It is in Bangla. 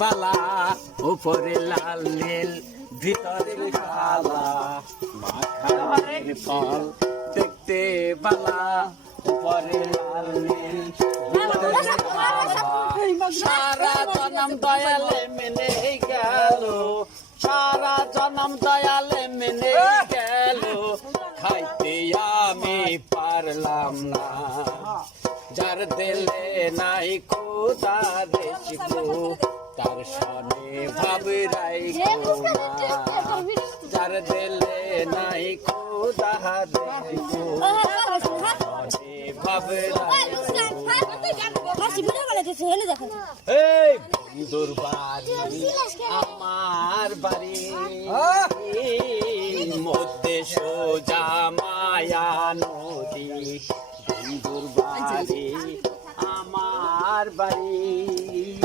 বালা উপরে লাল নীল ভিতরে কালা মাখার ফল দেখতে বালা উপরে লাল নীল ভিতরে কালা সারা জনম দয়ালে মেনে গেল সারা জনম দয়ালে মেনে গেল খাইতে আমি পারলাম না যার দিলে নাই খোদা দেশকো তার সনে ভাব রাইকো যার দিলে নাই খোদা দেশকো সনে ভাব এই বন্ধুর বাড়ি আমার বাড়ি মধ্যে সোজা মায়া নদী বন্ধুর বাড়ি আমার বাড়ি